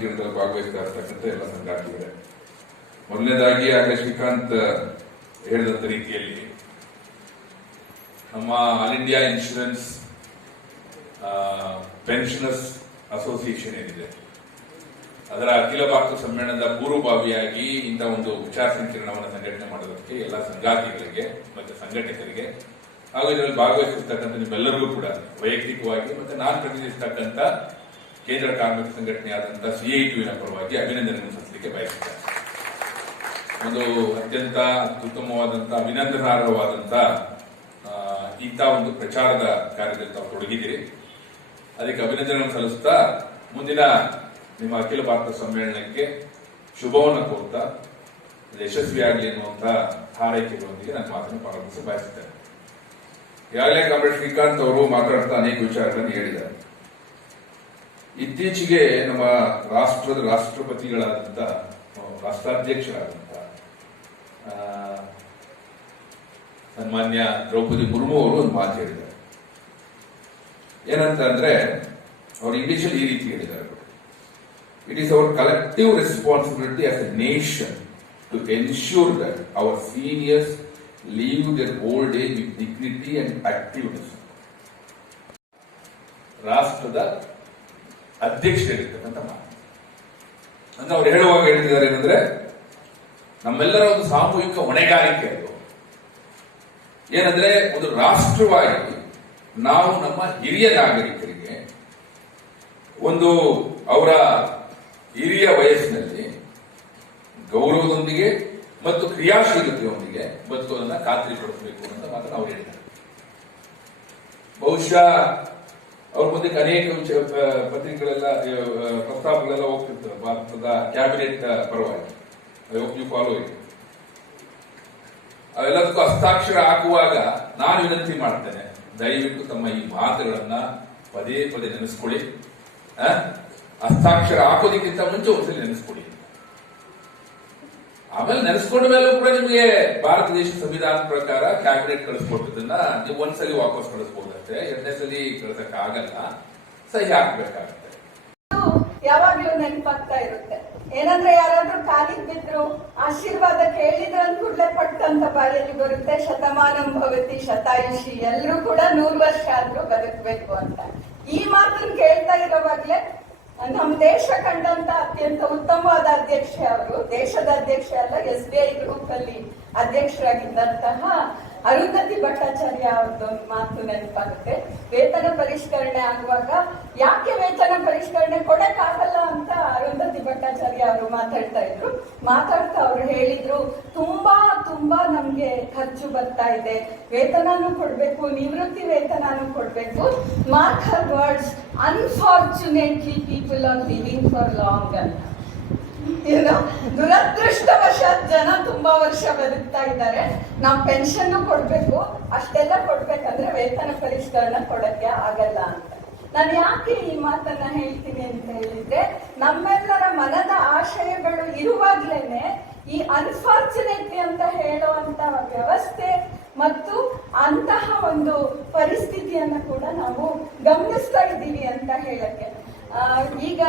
ಜೀವನದಲ್ಲಿ ಭಾಗವಹಿಸ್ತಾ ಇರ್ತಕ್ಕಂಥ ಎಲ್ಲ ಸಂಗಾತಿಗಳೇ ಮೊದಲನೇದಾಗಿ ಆಗಲೇ ಶ್ರೀಕಾಂತ್ ಹೇಳಿದಂತ ರೀತಿಯಲ್ಲಿ, ನಮ್ಮ all India insurance pensioners association ಏನಿದೆ, ಅದರ ಅಖಿಲ ಭಾರತ ಸಮ್ಮೇಳನದ ಪೂರ್ವಭಾವಿಯಾಗಿ ಇಂಥ ಒಂದು ವಿಚಾರ ಸಂಕಿರಣವನ್ನು ಸಂಘಟನೆ ಮಾಡೋದಕ್ಕೆ ಎಲ್ಲ ಸಂಗಾತಿಗಳಿಗೆ ಮತ್ತೆ ಸಂಘಟಕರಿಗೆ, ಹಾಗೂ ಇದರಲ್ಲಿ ಭಾಗವಹಿಸಿರ್ತಕ್ಕಂಥ ನಿಮ್ಮೆಲ್ಲರಿಗೂ ಕೂಡ ವೈಯಕ್ತಿಕವಾಗಿ ಮತ್ತೆ ನಾನು ಪ್ರತಿನಿಧಿಸ್ತಕ್ಕಂಥ ಕೇಂದ್ರ ಕಾರ್ಮಿಕ ಸಂಘಟನೆಯಾದಂತಹ ಸಿಐಟಿಯುವಿನ ಪರವಾಗಿ ಅಭಿನಂದನೆ ಸಲ್ಲಿಸಲಿಕ್ಕೆ ಬಯಸುತ್ತಾರೆ ಒಂದು ಅತ್ಯಂತ ಅತ್ಯುತ್ತಮವಾದಂತಹ ಅಭಿನಂದನಾರ್ಹವಾದಂತಹ ಇಂಥ ಒಂದು ಪ್ರಚಾರದ ಕಾರ್ಯದಲ್ಲಿ ತಾವು ತೊಡಗಿದ್ದೀರಿ. ಅದಕ್ಕೆ ಅಭಿನಂದನೆ ಸಲ್ಲಿಸ್ತಾ ಮುಂದಿನ ನಿಮ್ಮ ಅಖಿಲ ಭಾರತ ಸಮ್ಮೇಳನಕ್ಕೆ ಶುಭವನ್ನು ಕೋರ್ತಾ ಯಶಸ್ವಿಯಾಗಲಿ ಅನ್ನುವಂತ ಹಾರೈಕೆಗಳೊಂದಿಗೆ ನನ್ನ ಮಾತನ್ನು ಪ್ರಾರಂಭಿಸಲು ಬಯಸುತ್ತೇನೆ. ಈಗಾಗಲೇ ಕಾಮ್ರೇಡ್ ಶ್ರೀಕಾಂತ್ ಅವರು ಮಾತಾಡ್ತಾ ಅನೇಕ ವಿಚಾರಗಳನ್ನು ಹೇಳಿದ್ದಾರೆ. ಇತ್ತೀಚೆಗೆ ನಮ್ಮ ರಾಷ್ಟ್ರದ ರಾಷ್ಟ್ರಪತಿಗಳಾದಂತ ರಾಷ್ಟ್ರಾಧ್ಯಕ್ಷರಾದಂತ ಸನ್ಮಾನ್ಯ ದ್ರೌಪದಿ ಮುರ್ಮು ಅವರು ಒಂದು ಮಾತು ಹೇಳಿದ್ದಾರೆ. ಏನಂತ ಅಂದ್ರೆ, ಅವರು ಇಂಗ್ಲಿಷಲ್ಲಿ ಈ ರೀತಿ ಹೇಳಿದ್ದಾರೆ. It is our collective responsibility as a nation to ensure that our seniors live their old age with dignity and activeness ರಾಷ್ಟ್ರದ ಅಧ್ಯಕ್ಷರಿರ್ತಕ್ಕಂಥ ಮಾತು. ಅಂದ್ರೆ ಅವ್ರು ಹೇಳುವಾಗ ಹೇಳ್ತಿದ್ದಾರೆ ಏನಂದ್ರೆ, ನಮ್ಮೆಲ್ಲರ ಒಂದು ಸಾಮೂಹಿಕ ಹೊಣೆಗಾರಿಕೆ ಅದು. ಏನಂದ್ರೆ, ಒಂದು ರಾಷ್ಟ್ರವಾಗಿ ನಾವು ನಮ್ಮ ಹಿರಿಯ ನಾಗರಿಕರಿಗೆ ಒಂದು ಅವರ ಹಿರಿಯ ವಯಸ್ಸಿನಲ್ಲಿ ಗೌರವದೊಂದಿಗೆ ಮತ್ತು ಕ್ರಿಯಾಶೀಲತೆಯೊಂದಿಗೆ ಖಾತ್ರಿ ಖಾತ್ರಿಪಡಿಸಬೇಕು ಅಂತ ಮಾತ್ರ ಅವ್ರು ಹೇಳಿದ್ದಾರೆ ಬಹುಶಃ ಅವ್ರ ಮುಂದಕ್ಕೆ ಅನೇಕ ವಿಷಯ- ಪತ್ರಿಕೆಗಳೆಲ್ಲ ಪ್ರಸ್ತಾಪಗಳೆಲ್ಲ ಹೋಗ್ತಿರ್ತವೆ. ಭಾರತದ ಕ್ಯಾಬಿನೆಟ್ ಪರವಾಗಿ. ಯು ಫಾಲೋ ಇಟ್ ಅವೆಲ್ಲದಕ್ಕೂ ಹಸ್ತಾಕ್ಷರ ಹಾಕುವಾಗ ನಾನು ವಿನಂತಿ ಮಾಡ್ತೇನೆ, ದಯವಿಟ್ಟು ತಮ್ಮ ಈ ಮಾತುಗಳನ್ನ ಪದೇ ಪದೇ ನೆನೆಸ್ಕೊಳ್ಳಿ? ಹಸ್ತಾಕ್ಷರ ಹಾಕೋದಕ್ಕಿಂತ ಮುಂಚೆ ಒಂದ್ಸಲಿ ನೆನೆಸ್ಕೊಳ್ಳಿ. ಆಮೇಲೆ ನೆನೆಸ್ಕೊಂಡ ಮೇಲೂ ಕೂಡ ನಿಮಗೆ ಭಾರತ ದೇಶ ಸಂವಿಧಾನದ ಪ್ರಕಾರ ಕ್ಯಾಬಿನೆಟ್ ಕಳಿಸ್ಕೊಟ್ಟದನ್ನ ನೀವು ಒಂದ್ಸಲಿ ವಾಪಸ್ ಕಳಿಸ್ಬೋದಷ್ಟೇ ಎರಡನೇ ಸಲಿ ಕಳ್ಸಕ್ ಆಗಲ್ಲ ಸಹಿ ಹಾಕ್ಬೇಕಾಗತ್ತೆ. ಯಾವಾಗ್ಲೂ ನೆನಪಾಗ್ತಾ ಇರುತ್ತೆ. ಏನಂದ್ರೆ ಯಾರಾದ್ರೂ ಕಾಲಿಗೆ ಬಿದ್ರು ಆಶೀರ್ವಾದ ಅಂತ ಕೂಡಲೇ ಪಟ್ಟಂತ ಬಾಯಲ್ಲಿ ಬರುತ್ತೆ. ಶತಮಾನಂ ಭವತಿ ಶತಾಯುಷಿ, ಎಲ್ಲರೂ ಕೂಡ ನೂರು ವರ್ಷ ಆದ್ರೂ ಬದುಕಬೇಕು ಅಂತ. ಈ ಮಾತನ್ನ ಕೇಳ್ತಾ ಇರೋವಾಗ್ಲೇ ನಮ್ಮ ದೇಶ ಕಂಡಂತ ಅತ್ಯಂತ ಉತ್ತಮವಾದ ಅಧ್ಯಕ್ಷೆ ಅವರು. ದೇಶದ ಅಧ್ಯಕ್ಷೆ ಅಲ್ಲ ಎಸ್ ಬಿ ಐ ಗ್ರೂಪ್ ಅಲ್ಲಿ ಅಧ್ಯಕ್ಷರಾಗಿದ್ದಂತಹ ಅರುಂಧತಿ ಭಟ್ಟಾಚಾರ್ಯ ಅವ್ರದ್ದೊಂದು ಮಾತು ನೆನಪಾಗುತ್ತೆ. ವೇತನ ಪರಿಷ್ಕರಣೆ ಆಗುವಾಗ ಯಾಕೆ ವೇತನ ಪರಿಷ್ಕರಣೆ ಕೊಡಕ್ಕಾಗಲ್ಲ ಅಂತ ಅರುಂಧತಿ ಭಟ್ಟಾಚಾರ್ಯ ಅವರು ಮಾತಾಡ್ತಾ ಮಾತಾಡ್ತಾ ಅವ್ರು ಹೇಳಿದ್ರು, ತುಂಬಾ ತುಂಬಾ ನಮ್ಗೆ ಖರ್ಚು ಬರ್ತಾ ಇದೆ. ವೇತನನೂ ಕೊಡ್ಬೇಕು, ನಿವೃತ್ತಿ ವೇತನನೂ ಕೊಡ್ಬೇಕು. Mark her words unfortunately people are living for long ಅಂತ. ದುರದೃಷ್ಟವಶಾತ್ ಜನ ತುಂಬಾ ವರ್ಷ ಬದುಕ್ತಾ ಇದ್ದಾರೆ. ನಾವ್ ಪೆನ್ಷನ್ ಕೊಡ್ಬೇಕು, ಅಷ್ಟೆಲ್ಲ ಕೊಡ್ಬೇಕಂದ್ರೆ ವೇತನ ಪರಿಷ್ಕರಣ ಕೊಡಕ್ಕೆ ಆಗಲ್ಲ ಅಂತ. ನಾನು ಯಾಕೆ ಈ ಮಾತನ್ನ ಹೇಳ್ತೀನಿ ಅಂತ ಹೇಳಿದ್ರೆ, ನಮ್ಮೆಲ್ಲರ ಮನದ ಆಶಯಗಳು ಇರುವಾಗ್ಲೇನೆ ಈ ಅನ್ಫಾರ್ಚುನೇಟ್ಲಿ ಅಂತ ಹೇಳುವಂತ ವ್ಯವಸ್ಥೆ ಮತ್ತು ಅಂತಹ ಒಂದು ಪರಿಸ್ಥಿತಿಯನ್ನ ಕೂಡ ನಾವು ಗಮನಿಸ್ತಾ ಇದ್ದೀವಿ ಅಂತ ಹೇಳಕ್ಕೆ. ಈಗ